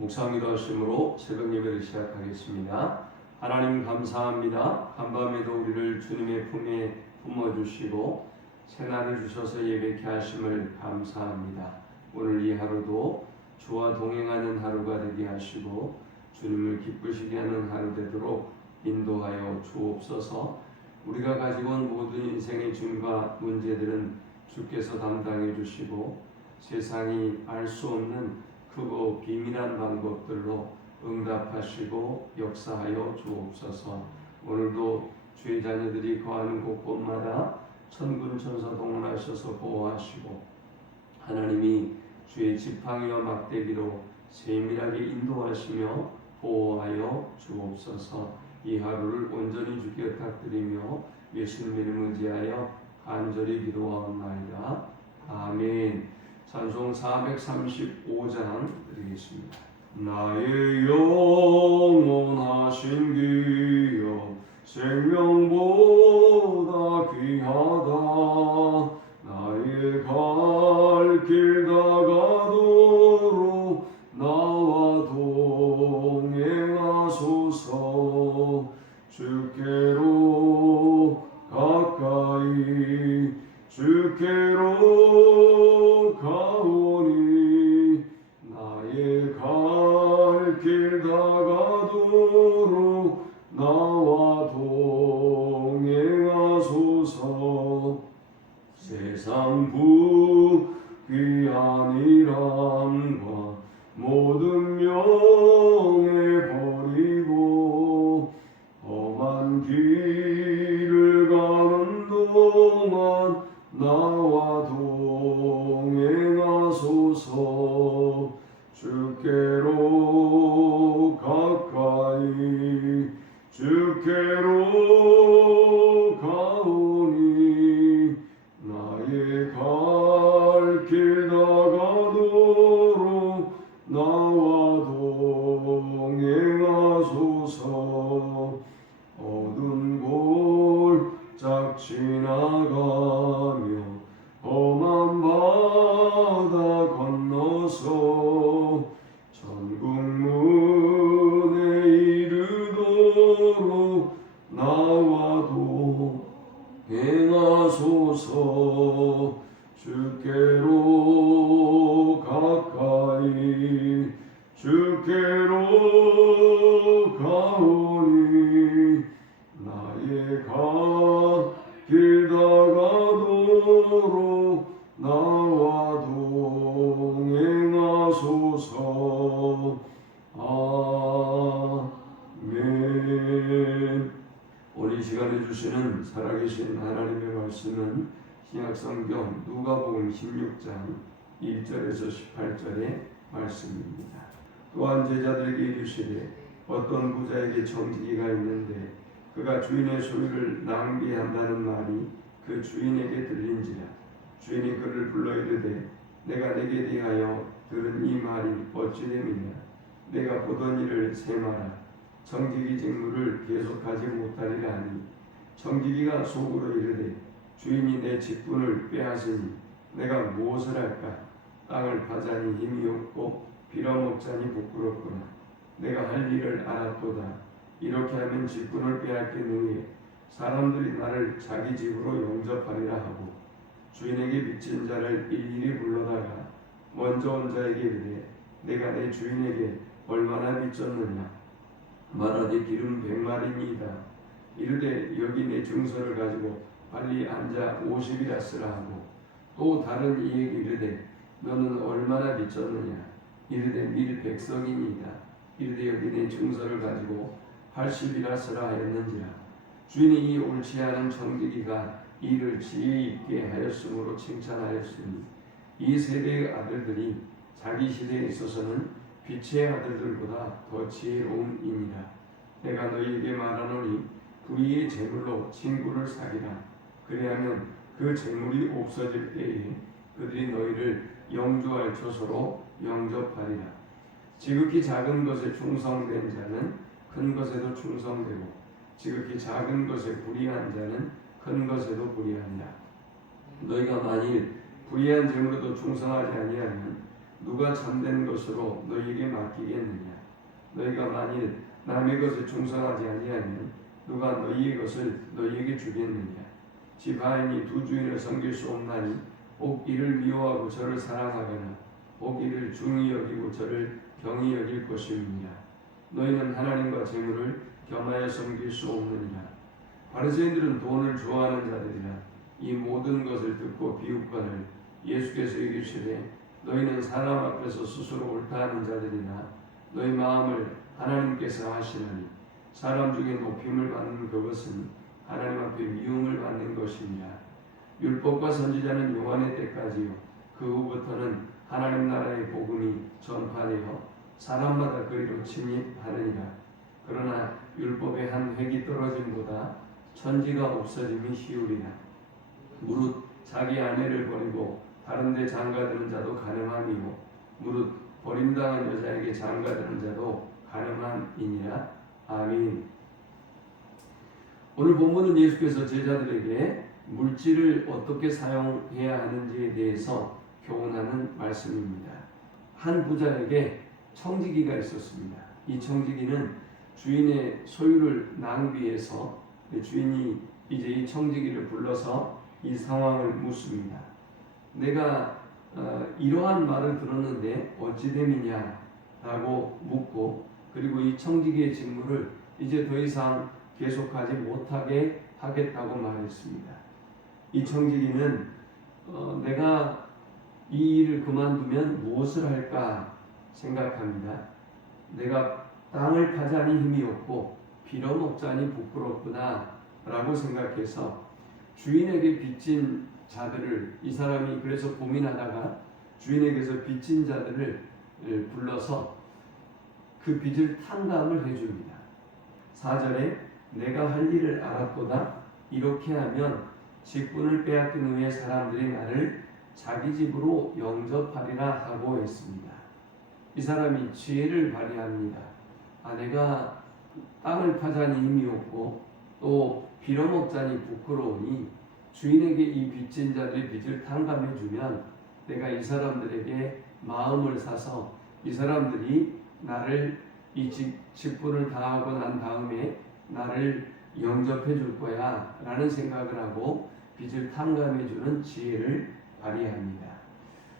묵상기도 하심으로 새벽 예배를 시작하겠습니다. 하나님 감사합니다. 한밤에도 우리를 주님의 품에 품어주시고 새날을 주셔서 예배케 하심을 감사합니다. 오늘 이 하루도 주와 동행하는 하루가 되게 하시고 주님을 기쁘시게 하는 하루 되도록 인도하여 주옵소서. 우리가 가지고 온 모든 인생의 짐과 문제들은 주께서 담당해 주시고 세상이 알 수 없는 크고 비밀한 방법들로 응답하시고 역사하여 주옵소서. 오늘도 주의 자녀들이 거하는 곳곳마다 천군 천사 동원하셔서 보호하시고 하나님이 주의 지팡이와 막대기로 세밀하게 인도하시며 보호하여 주옵소서. 이 하루를 온전히 주께 부탁드리며 예수님의 이름을 의지하여 간절히 기도하옵나이다. 아멘. 찬송 435장 드리겠습니다. 나의 영원하신 기여 생명보다 귀하다. 나의 갈 길 다가도록 나와 동행하소서. 주께로 가까이 주께로 가오니 나의 갈 길 다가도록 나와 동행하소서. 세상 부귀한 일함과 모든 명예 버리고 험한 길을 가는 동안 나와 동행하소서. 주께로 가까이 주께로 가오니 나의 갈 길 다가도록 나와 동행하소서. 어두운 골짝 지나가며 험한 바다 건너서 천국 문에 이르도록 나와 동행하소서. 주께로 가까이 주께로 가오니 나의 길 다가도록 나와 동행하소서. 아멘. 오늘 이 시간에 주시는 살아계신 하나님의 말씀은 신약성경 누가복음 16장 1절에서 18절의 말씀입니다. 또한 제자들에게 이르시되 어떤 부자에게 청지기가 있는데 그가 주인의 소유를 낭비한다는 말이 그 주인에게 들린지라. 주인이 그를 불러 이르되 내가 네게 대하여 들은 이 말이 어찌 됨이냐. 내가 보던 일을 세마라. 청지기 직무를 계속하지 못하리라 하니 청지기가 속으로 이르되 주인이 내 직분을 빼앗으니 내가 무엇을 할까. 땅을 파자니 힘이 없고 빌어먹자니 부끄럽구나. 내가 할 일을 알았도다. 이렇게 하면 직분을 빼앗긴 후에 사람들이 나를 자기 집으로 영접하리라 하고 주인에게 빚진 자를 일일이 불러다가 먼저 온 자에게 이르되 내가 내 주인에게 얼마나 빚졌느냐. 말하되 기름 100마리니이다. 이르되 여기 내 증서를 가지고 빨리 앉아 50이라 쓰라 하고 또 다른 이에게 이르되 너는 얼마나 빚졌느냐. 이르되 밀 100석이니이다. 이르되 여기 내 증서를 가지고 80이라 쓰라 하였는지라. 주인이 이 옳지 않은 청지기가 이를 지혜 있게 하였으므로 칭찬하였으니 이 세대의 아들들이 자기 시대에 있어서는 빛의 아들들보다 더 지혜로운 이니라. 내가 너희에게 말하노니 불의의 재물로 친구를 사기라. 그리하면 그 재물이 없어질 때에 그들이 너희를 영주할 처소로 영접하리라. 지극히 작은 것에 충성된 자는 큰 것에도 충성되고 지극히 작은 것에 불의한 자는 큰 것에도 불의하니라. 너희가 만일 불의한 재물에도 충성하지 아니하면 누가 참된 것으로 너희에게 맡기겠느냐? 너희가 만일 남의 것에 충성하지 아니하면 누가 너희의 것을 너희에게 주겠느냐? 집 하인이 두 주인을 섬길 수 없나니 옥 이를 미워하고 저를 사랑하거나 옥 이를 중히 여기고 저를 경히 여길 것임이니라. 너희는 하나님과 재물을 겸하여 섬길 수 없느니라. 바리새인들은 돈을 좋아하는 자들이라. 이 모든 것을 듣고 비웃거늘 예수께서 이르시되 너희는 사람 앞에서 스스로 옳다 하는 자들이나 너희 마음을 하나님께서 아시나니 사람 중에 높임을 받는 그것은 하나님 앞에 미움을 받는 것이니라. 율법과 선지자는 요한의 때까지요 그 후부터는 하나님 나라의 복음이 전파되어 사람마다 그리로 침입하느니라. 그러나 율법의 한 획이 떨어짐보다 천지가 없어짐이 쉬우리라. 무릇 자기 아내를 버리고 다른 데 장가드는 자도 가늠함이요 무릇 버림당한 여자에게 장가드는 자도 가늠함이니라. 아멘. 오늘 본문은 예수께서 제자들에게 물질을 어떻게 사용해야 하는지에 대해서 교훈하는 말씀입니다. 한 부자에게 청지기가 있었습니다. 이 청지기는 주인의 소유를 낭비해서 주인이 이제 이 청지기를 불러서 이 상황을 묻습니다. 내가 이러한 말을 들었는데 어찌 됨이냐 라고 묻고 그리고 이 청지기의 직무를 이제 더 이상 계속하지 못하게 하겠다고 말했습니다. 이 청지기는 내가 이 일을 그만두면 무엇을 할까 생각합니다. 내가 땅을 파자니 힘이 없고 빌어먹자니 부끄럽구나 라고 생각해서 주인에게 빚진 자들을 이 사람이 그래서 고민하다가 주인에게서 빚진 자들을 불러서 그 빚을 탕감을 해줍니다. 4절에 내가 할 일을 알았도다 이렇게 하면 직분을 빼앗긴 후에 사람들이 나를 자기 집으로 영접하리라 하고 했습니다. 이 사람이 지혜를 발휘합니다. 내가 땅을 파자니 힘이 없고 또 빌어먹자니 부끄러우니 주인에게 이 빚진 자들의 빚을 탕감해 주면 내가 이 사람들에게 마음을 사서 이 사람들이 나를 이 직분을 다하고 난 다음에 나를 영접해 줄 거야 라는 생각을 하고 빚을 탕감해 주는 지혜를 발휘합니다.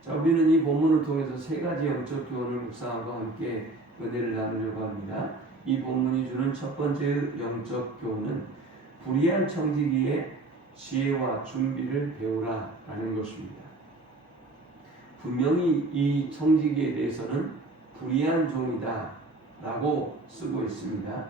자, 우리는 이 본문을 통해서 세 가지 영적 교훈을 묵상하고 함께 은혜를 나누려고 합니다. 이 본문이 주는 첫 번째 영적 교훈은 불의한 청지기의 지혜와 준비를 배우라 라는 것입니다. 분명히 이 청지기에 대해서는 불의한 종이다 라고 쓰고 있습니다.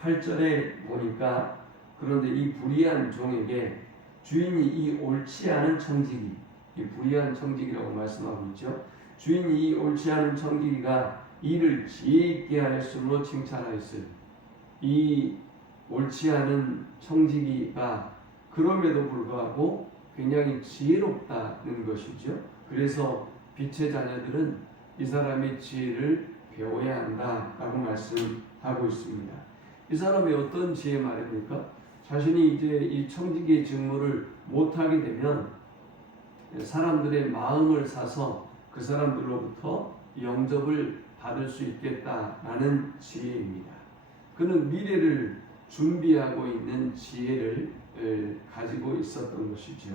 8절에 보니까 그런데 이 불의한 종에게 주인이 이 옳지 않은 청지기, 이 불의한 청지기라고 말씀하고 있죠. 주인이 이 옳지 않은 청지기가 이를 지혜 있게 하였으므로 칭찬하였어요. 이 옳지 않은 청지기가 그럼에도 불구하고 굉장히 지혜롭다는 것이죠. 그래서 빛의 자녀들은 이 사람의 지혜를 배워야 한다라고 말씀하고 있습니다. 이 사람이 어떤 지혜 말입니까? 자신이 이제 이 청지기의 직무를 못하게 되면 사람들의 마음을 사서 그 사람들로부터 영접을 받을 수 있겠다라는 지혜입니다. 그는 미래를 준비하고 있는 지혜를 가지고 있었던 것이죠.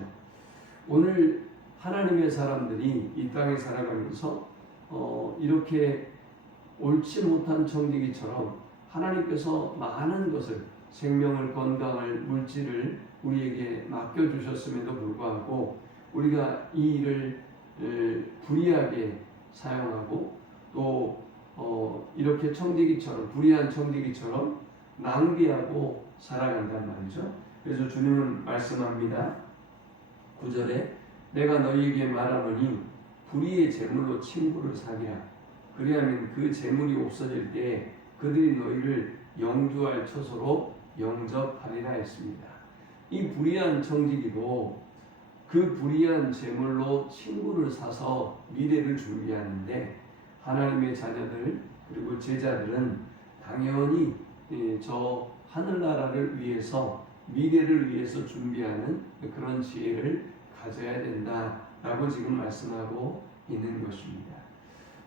오늘 하나님의 사람들이 이 땅에 살아가면서 이렇게 옳지 못한 청지기처럼 하나님께서 많은 것을 생명을, 건강을, 물질을 우리에게 맡겨주셨음에도 불구하고 우리가 이 일을 불의하게 사용하고 또 이렇게 청지기처럼 불의한 청지기처럼 낭비하고 살아간단 말이죠. 그래서 주님은 말씀합니다. 9절에 내가 너희에게 말하노니 불의의 재물로 친구를 사귀라. 그리하면 그 재물이 없어질 때 그들이 너희를 영주할 처소로 영접하리라 했습니다. 이 불의한 청지기도 그 불의한 재물로 친구를 사서 미래를 준비하는데 하나님의 자녀들 그리고 제자들은 당연히 저 하늘나라를 위해서 미래를 위해서 준비하는 그런 지혜를 가져야 된다라고 지금 말씀하고 있는 것입니다.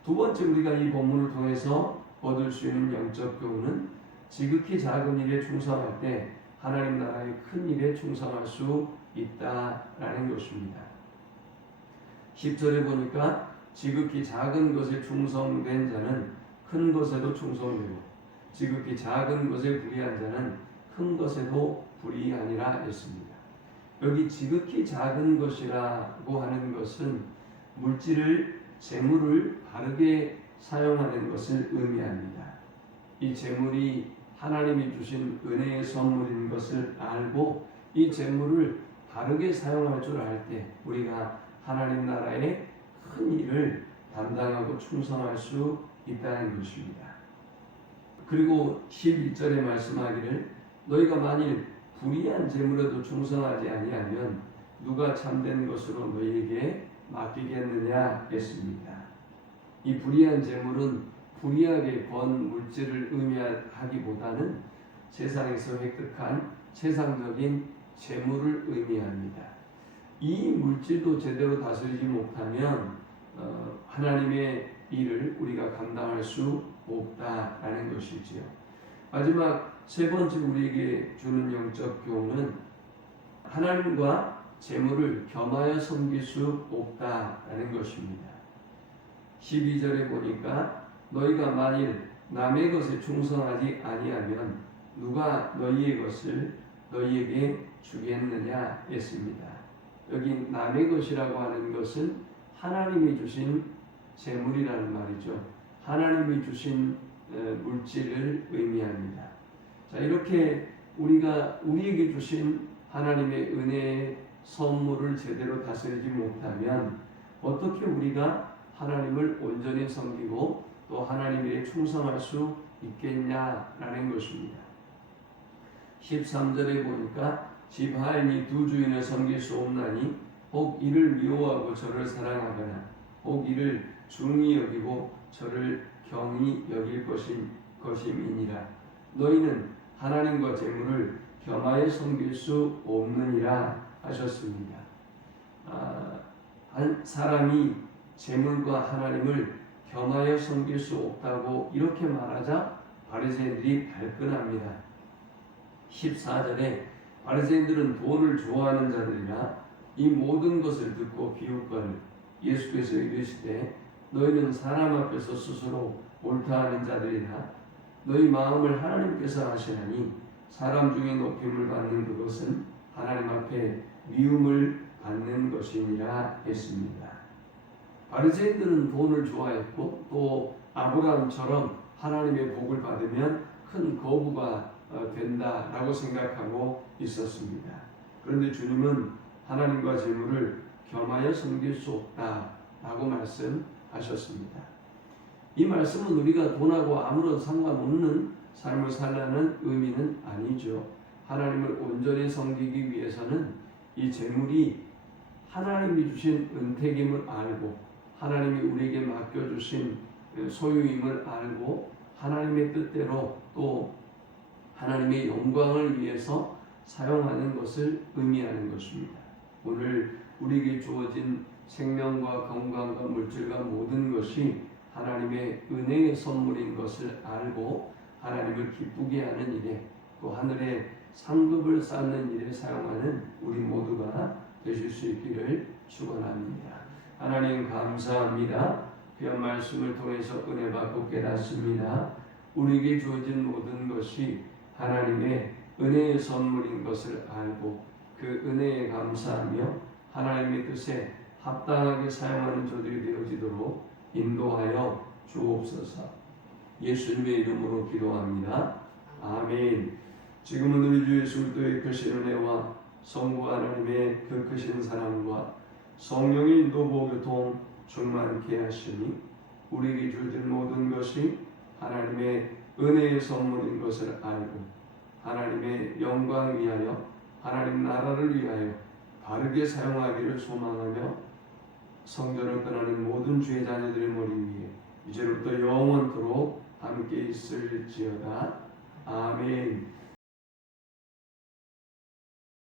두 번째 우리가 이 본문을 통해서 얻을 수 있는 영적 교훈은 지극히 작은 일에 충성할 때 하나님 나라의 큰 일에 충성할 수 있다라는 것입니다. 10절에 보니까 지극히 작은 것에 충성된 자는 큰 것에도 충성되고 지극히 작은 것에 불의한 자는 큰 것에도 불의하니라 했습니다. 여기 지극히 작은 것이라고 하는 것은 물질을, 재물을 바르게 사용하는 것을 의미합니다. 이 재물이 하나님이 주신 은혜의 선물인 것을 알고 이 재물을 바르게 사용할 줄 알 때 우리가 하나님 나라의 큰 일을 담당하고 충성할 수 있다는 것입니다. 그리고 11절에 말씀하기를 너희가 만일 불의한 재물에도 충성하지 아니하면 누가 참된 것으로 너희에게 맡기겠느냐 했습니다. 이 불의한 재물은 불의하게 번 물질을 의미하기보다는 세상에서 획득한 세상적인 재물을 의미합니다. 이 물질도 제대로 다스리지 못하면 하나님의 일을 우리가 감당할 수 없다라는 것이지요. 마지막 세 번째 우리에게 주는 영적 교훈은 하나님과 재물을 겸하여 섬길 수 없다라는 것입니다. 12절에 보니까 너희가 만일 남의 것에 충성하지 아니하면 누가 너희의 것을 너희에게 주겠느냐 했습니다. 여기 남의 것이라고 하는 것은 하나님이 주신 재물이라는 말이죠. 하나님이 주신 물질을 의미합니다. 자, 이렇게 우리가 우리에게 주신 하나님의 은혜의 선물을 제대로 다스리지 못하면 어떻게 우리가 하나님을 온전히 섬기고 또 하나님께 충성할 수 있겠냐라는 것입니다. 13절에 보니까 집 하인이 두 주인을 섬길 수 없나니 혹 이를 미워하고 저를 사랑하거나 혹 이를 중히 여기고 저를 경히 여길 것임이니라. 너희는 하나님과 재물을 겸하여 섬길 수 없느니라 하셨습니다. 한 사람이 재물과 하나님을 겸하여 섬길 수 없다고 이렇게 말하자 바리새인들이 발끈합니다. 14절에 바리새인들은 돈을 좋아하는 자들이라 이 모든 것을 듣고 비웃거늘 예수께서 이르시되 너희는 사람 앞에서 스스로 옳다 하는 자들이나 너희 마음을 하나님께서 아시나니 사람 중에 높임을 받는 그것은 하나님 앞에 미움을 받는 것이니라 했습니다. 바리새인들은 돈을 좋아했고 또 아브라함처럼 하나님의 복을 받으면 큰 거부가 된다라고 생각하고 있었습니다. 그런데 주님은 하나님과 재물을 겸하여 섬길 수 없다라고 말씀하셨습니다. 이 말씀은 우리가 돈하고 아무런 상관없는 삶을 살라는 의미는 아니죠. 하나님을 온전히 섬기기 위해서는 이 재물이 하나님이 주신 은택임을 알고 하나님이 우리에게 맡겨주신 소유임을 알고 하나님의 뜻대로 또 하나님의 영광을 위해서 사용하는 것을 의미하는 것입니다. 오늘 우리에게 주어진 생명과 건강과 물질과 모든 것이 하나님의 은혜의 선물인 것을 알고 하나님을 기쁘게 하는 일에 또 하늘에 상급을 쌓는 일에 사용하는 우리 모두가 되실 수 있기를 축원합니다. 하나님 감사합니다. 귀한 말씀을 통해서 은혜 받고 깨닫습니다. 우리에게 주어진 모든 것이 하나님의 은혜의 선물인 것을 알고 그 은혜에 감사하며 하나님의 뜻에 합당하게 사용하는 저들이 되어지도록 인도하여 주옵소서. 예수님의 이름으로 기도합니다. 아멘. 지금은 우리 주 예수 그리스도의 크신 은혜와 성부 하나님의 그 크신 사랑과 성령의 인도 교통 충만케 하시니 우리에게 주어진 모든 것이 하나님의 은혜의 선물인 것을 알고 하나님의 영광 위하여 하나님 나라를 위하여 바르게 사용하기를 소망하며 성전을 떠나는 모든 주의 자녀들의 머리 위에 이제부터 영원토록 함께 있을지어다. 아멘.